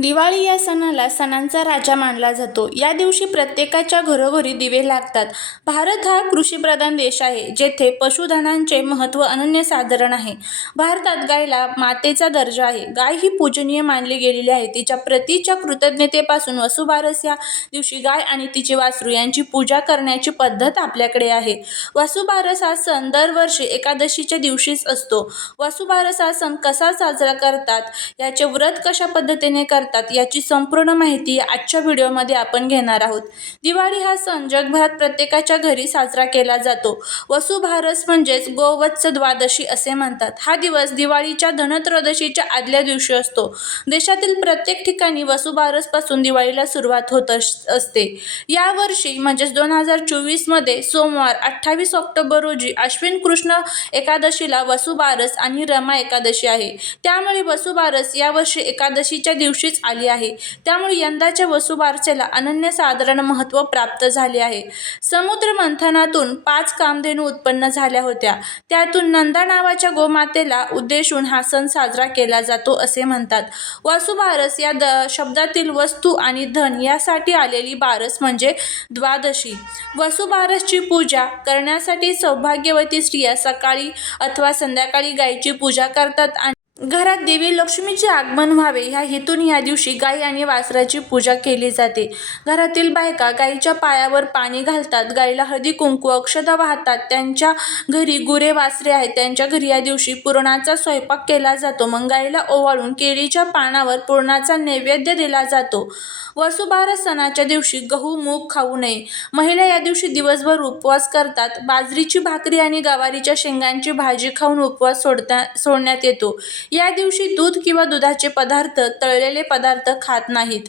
दिवाळी या सणाला सणांचा राजा मानला जातो. या दिवशी प्रत्येकाच्या घरोघरी दिवे लागतात. भारत हा कृषीप्रधान देश आहे, जेथे पशुधनाचे महत्त्व अनन्यसाधारण आहे. भारतात गायीला मातेचा दर्जा आहे. गाय ही पूजनीय मानली गेलेली आहे. तिच्या प्रतीच्या कृतज्ञतेपासून वसुबारस या दिवशी गाय आणि तिचे वासरू यांची पूजा करण्याची पद्धत आपल्याकडे आहे. वसुबारस हा सण दरवर्षी एकादशीच्या दिवशीच असतो. वसुबारस हा सण कसा साजरा करतात, याचे व्रत कशा पद्धतीने करतात याची संपूर्ण माहिती आजच्या व्हिडिओमध्ये आपण घेणार आहोत. दिवाळी हा सण जगभरात प्रत्येकाच्या घरी साजरा केला जातो. वसुबारस म्हणजेच गोवत्स द्वादशी असे म्हणतात. हा दिवस दिवाळीच्या धनत्रयोदशीच्या आदल्या दिवशी असतो. देशातील प्रत्येक ठिकाणी वसुबारस पासून दिवाळीला सुरुवात होत असते. यावर्षी म्हणजेच 2024 मध्ये सोमवार 28 ऑक्टोबर रोजी अश्विन कृष्ण एकादशीला वसुबारस आणि रमा एकादशी आहे. त्यामुळे वसुबारस यावर्षी एकादशीच्या दिवशीच आली आहे. त्यामुळे यंदाच्या वसुबारसेला अनन्यसाधारण महत्त्व प्राप्त झाले आहे. समुद्र मंथनातून 5 कामधेनू उत्पन्न झाल्या होत्या. त्यातून नंदा नावाच्या गोमातेला उद्देशून हा सण साजरा केला जातो असे म्हणतात. वसुबारस या शब्दातील वस्तू आणि धन यासाठी आलेली बारस म्हणजे द्वादशी. वसुबारसची पूजा करण्यासाठी सौभाग्यवती स्त्रिया सकाळी अथवा संध्याकाळी गायीची पूजा करतात आणि घरात देवी लक्ष्मीचे आगमन व्हावे ह्या हेतून या दिवशी गाई आणि वासराची पूजा केली जाते. घरातील बायका गाईच्या पायावर पाणी घालतात, गाईला हळदी कुंकू अक्षता वाहतात. त्यांच्या घरी गुरे वासरे आहेत त्यांच्या घरी या दिवशी पुरणाचा स्वयंपाक केला जातो. मग गाईला ओवाळून केळीच्या पानावर पुरणाचा नैवेद्य दिला जातो. वसुबारस सणाच्या दिवशी गहू मूग खाऊ नये. महिला या दिवशी दिवसभर उपवास करतात. बाजरीची भाकरी आणि गवारीच्या शेंगांची भाजी खाऊन उपवास सोडण्यात येतो. या दिवशी दूध किंवा दुधाचे पदार्थ, तळलेले पदार्थ खात नाहीत.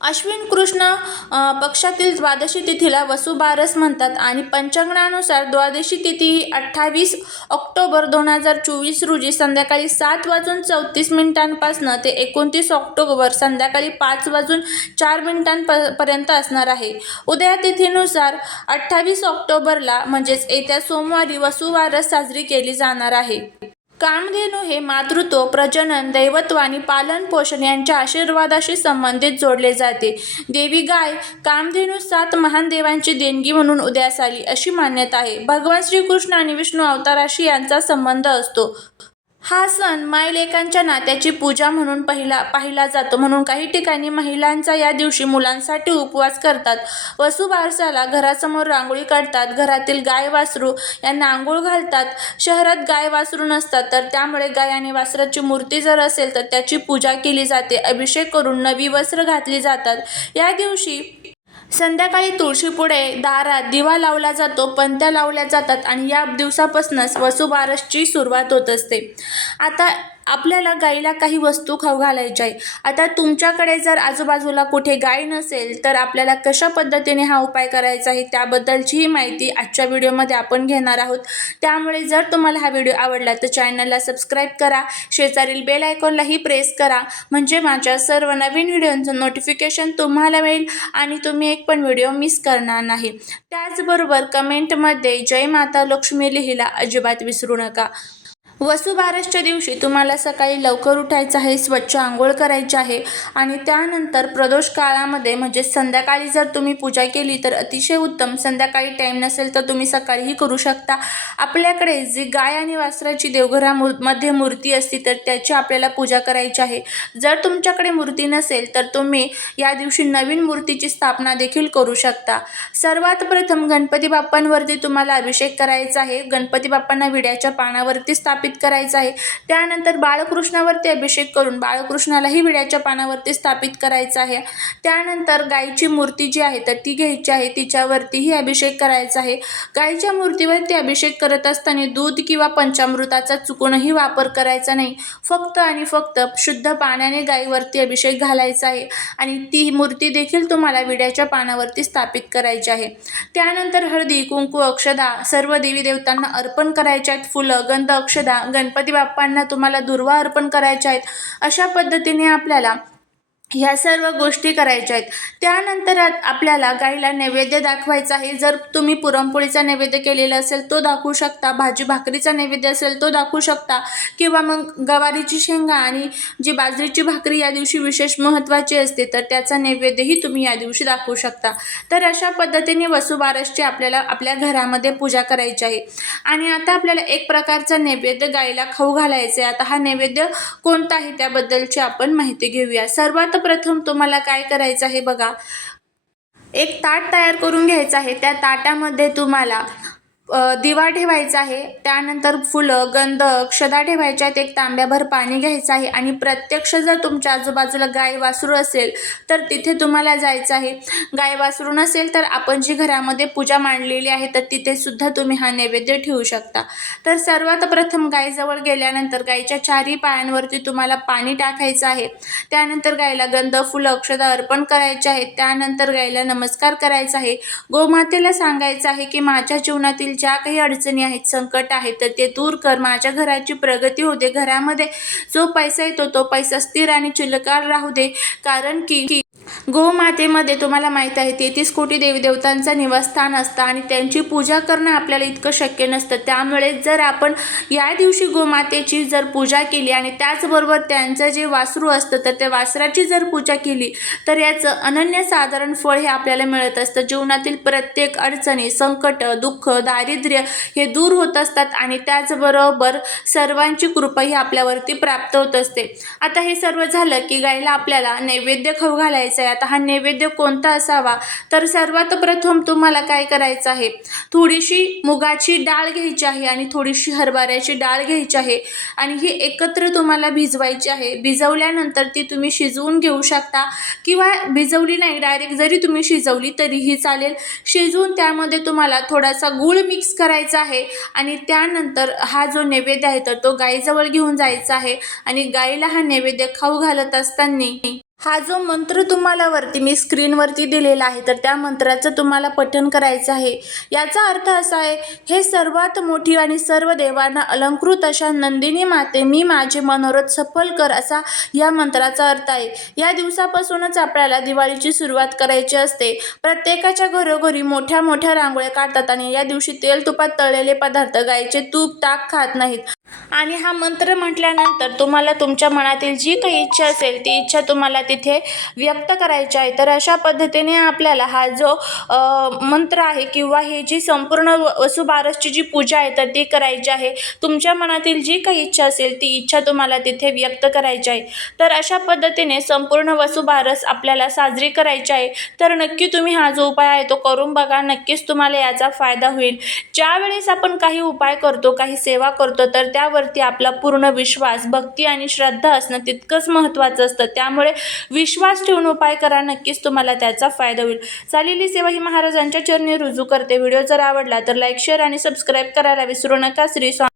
अश्विन कृष्ण पक्षातील द्वादशी तिथीला वसुबारस म्हणतात आणि पंचांगानुसार द्वादशी तिथी ही 28 ऑक्टोबर 2024 रोजी संध्याकाळी 7:34 पासून ते 29 ऑक्टोबर संध्याकाळी 5:04 पर्यंत असणार आहे. उदया तिथीनुसार 28 ऑक्टोबरला म्हणजेच येत्या सोमवारी वसुबारस साजरी केली जाणार आहे. कामधेनू हे मातृत्व, प्रजनन, दैवत्व आणि पालन पोषण यांच्या आशीर्वादाशी संबंधित जोडले जाते. देवी गाय कामधेनू 7 महान देवांची देणगी म्हणून उदयास आली अशी मान्यता आहे. भगवान श्रीकृष्ण आणि विष्णू अवताराशी यांचा संबंध असतो. हा सण मायलेकांच्या नात्याची पूजा म्हणून पाहिला जातो. म्हणून काही ठिकाणी महिलांचा या दिवशी मुलांसाठी उपवास करतात. वसुबारसाला घरासमोर रांगोळी काढतात. घरातील गाय वासरू यांना आंघोळ घालतात. शहरात गाय वासरू नसतात, तर त्यामुळे गाय आणि वासराची मूर्ती जर असेल तर त्याची पूजा केली जाते. अभिषेक करून नवी वस्त्र घातली जातात. या दिवशी संध्याकाळी तुळशीपुढे दारात दिवा लावला जातो, पणत्या लावल्या जातात आणि या दिवसापासूनच वसुबारसची सुरुवात होत असते. आता आपल्याला गाईला काही वस्तू खाऊ घालायच्या आहे. आता तुमच्याकडे जर आजूबाजूला कुठे गाय नसेल तर आपल्याला कशा पद्धतीने हा उपाय करायचा आहे त्याबद्दलचीही माहिती आजच्या व्हिडिओमध्ये आपण घेणार आहोत. त्यामुळे जर तुम्हाला हा व्हिडिओ आवडला तर चॅनलला सबस्क्राईब करा, शेजारील बेल आयकॉनलाही प्रेस करा, म्हणजे माझ्या सर्व नवीन व्हिडिओचं नोटिफिकेशन तुम्हाला मिळेल आणि तुम्ही एक पण व्हिडिओ मिस करणार नाही. त्याचबरोबर कमेंटमध्ये जय माता लक्ष्मी लिहायला अजिबात विसरू नका. वसुबारसच्या दिवशी तुम्हाला सकाळी लवकर उठायचं आहे, स्वच्छ आंघोळ करायची आहे आणि त्यानंतर प्रदोष काळामध्ये म्हणजे संध्याकाळी जर तुम्ही पूजा केली तर अतिशय उत्तम. संध्याकाळी टाईम नसेल तर तुम्ही सकाळीही करू शकता. आपल्याकडे जी गाय आणि वासराची देवघरामध्ये मूर्ती असते तर त्याची आपल्याला पूजा करायची आहे. जर तुमच्याकडे मूर्ती नसेल तर तुम्ही या दिवशी नवीन मूर्तीची स्थापना देखील करू शकता. सर्वात प्रथम गणपती बाप्पांवरती तुम्हाला अभिषेक करायचा आहे. गणपती बाप्पांना विड्याच्या पानावरती स्थापित करायचं आहे. त्यानंतर बाळकृष्णावरती अभिषेक करून बाळकृष्णालाही विड्याच्या पानावरती स्थापित करायचं आहे. त्यानंतर गायीची मूर्ती जी आहे तर ती घ्यायची आहे, तिच्यावरतीही अभिषेक करायचा आहे. गायीच्या मूर्तीवरती अभिषेक करत असताना दूध किंवा पंचामृताचा चुकूनही वापर करायचा नाही. फक्त आणि फक्त शुद्ध पाण्याने गायीवरती अभिषेक घालायचा आहे आणि ती मूर्ती देखील तुम्हाला विड्याच्या पानावरती स्थापित करायची आहे. त्यानंतर हळदी कुंकू अक्षदा सर्व देवी देवतांना अर्पण करायच्या आहेत. फुलं गंध अक्षदा गणपती बाप्पांना तुम्हाला दुर्वा अर्पण करायच्या आहेत. अशा पद्धतीने आपल्याला ह्या सर्व गोष्टी करायच्या आहेत. त्यानंतर आपल्याला गाईला नैवेद्य दाखवायचा आहे. जर तुम्ही पुरणपोळीचा नैवेद्य केलेला असेल तो दाखवू शकता, भाजी भाकरीचा नैवेद्य असेल तो दाखवू शकता, किंवा मग गवारीची शेंगा आणि जी बाजरीची भाकरी या दिवशी विशेष महत्त्वाची असते तर त्याचा नैवेद्यही तुम्ही या दिवशी दाखवू शकता. तर अशा पद्धतीने वसुबारसची आपल्याला आपल्या घरामध्ये पूजा करायची आहे. आणि आता आपल्याला एक प्रकारचा नैवेद्य गाईला खाऊ घालायचा आहे. आता हा नैवेद्य कोणता आहे त्याबद्दलची आपण माहिती घेऊया. सर्वात प्रथम तुम्हाला काय करायचं आहे बघा, एक ताट तयार करून घ्यायचं आहे. त्या ताटामध्ये तुम्हाला दिवा ठेवायचा आहे. त्यानंतर फुलं, गंध, अक्षदा ठेवायच्या आहेत. एक तांब्याभर पाणी घ्यायचं आहे आणि प्रत्यक्ष जर तुमच्या आजूबाजूला गाय वासरू असेल तर तिथे तुम्हाला जायचं आहे. गाय वासरू नसेल तर आपण जी घरामध्ये पूजा मांडलेली आहे तर तिथे सुद्धा तुम्ही हा नैवेद्य ठेवू शकता. तर सर्वात प्रथम गायजवळ गेल्यानंतर गायच्या चारही पायांवरती तुम्हाला पाणी टाकायचं आहे. त्यानंतर गायला गंध, फुलं, अक्षदा अर्पण करायचे आहेत. त्यानंतर गायला नमस्कार करायचा आहे. गोमातेला सांगायचं आहे की माझ्या जीवनातील ज्या काही अडचणी आहेत, संकट आहेत तर ते दूर कर. माझ्या घराची प्रगती होऊ दे. घरामध्ये जो पैसा येतो तो पैसा स्थिर आणि चिलकार राहू दे. कारण की गोमातेमध्ये तुम्हाला माहीत आहे 33 कोटी देवदेवतांचं निवासस्थान असतं आणि त्यांची पूजा करणं आपल्याला इतकं शक्य नसतं. त्यामुळे जर आपण या दिवशी गोमातेची जर पूजा केली आणि त्याचबरोबर त्यांचं जे वासरू असतं तर त्या वासराची जर पूजा केली तर याचं अनन्यसाधारण फळ हे आपल्याला मिळत असतं. जीवनातील प्रत्येक अडचणी, संकट, दुःख, दारिद्र्य हे दूर होत असतात आणि त्याचबरोबर सर्वांची कृपा ही आपल्यावरती प्राप्त होत असते. आता हे सर्व झालं की गायला आपल्याला नैवेद्य खाऊ घालायचं आहे. आता हा नैवेद्य कोणता असावा, तर सर्वात प्रथम तुम्हाला काय करायचं आहे, थोडीशी मुगाची डाळ घ्यायची आहे आणि थोडीशी हरभऱ्याची डाळ घ्यायची आहे आणि ही एकत्र तुम्हाला भिजवायची आहे. भिजवल्यानंतर ती तुम्ही शिजवून घेऊ शकता किंवा भिजवली नाही डायरेक्ट जरी तुम्ही शिजवली तरीही चालेल. शिजवून त्यामध्ये तुम्हाला थोडासा गूळ मिक्स करायचा आहे आणि त्यानंतर हा जो नैवेद्य आहे तर तो गाईजवळ घेऊन जायचा आहे आणि गाईला हा नैवेद्य खाऊ घालत असताना हा जो मंत्र तुम्हाला मी स्क्रीनवरती दिलेला आहे तर त्या मंत्राचं तुम्हाला पठण करायचं आहे. याचा अर्थ असा आहे, हे सर्वात मोठी आणि सर्व देवांना अलंकृत अशा नंदिनी माते, मी माझे मनोरथ सफल कर, असा या मंत्राचा अर्थ आहे. या दिवसापासूनच आपल्याला दिवाळीची सुरुवात करायची असते. प्रत्येकाच्या घरोघरी मोठ्या मोठ्या रांगोळ्या काढतात आणि या दिवशी तेल तुपात तळलेले पदार्थ, गाईचे तूप, ताक खात नाहीत. आणि हा मंत्र म्हटल्यानंतर तुम्हाला तुमच्या मनातील जी काही इच्छा असेल ती इच्छा तुम्हाला तिथे व्यक्त करायची आहे. तर अशा पद्धतीने आपल्याला हा जो मंत्र आहे किंवा ही जी संपूर्ण वसुबारसची जी पूजा आहे तर ती करायची आहे. तुमच्या मनातील जी काही इच्छा असेल ती इच्छा तुम्हाला तिथे व्यक्त करायची आहे. तर अशा पद्धतीने संपूर्ण वसुबारस आपल्याला साजरी करायची आहे. तर नक्की तुम्ही हा जो उपाय आहे तो करून बघा. नक्कीच तुम्हाला याचा फायदा होईल. ज्यावेळेस आपण काही उपाय करतो, काही सेवा करतो तर त्यावरती आपला पूर्ण विश्वास, भक्ती आणि श्रद्धा असणं तितकंच महत्त्वाचं असतं. त्यामुळे विश्वास ठेवून उपाय करा. नक्कीच तुम्हाला त्याचा फायदा होईल. चाललेली सेवा ही महाराजांच्या चरणी रुजू करते. व्हिडिओ जर आवडला तर लाईक, शेअर आणि सबस्क्राईब करायला विसरू नका. श्री स्वामी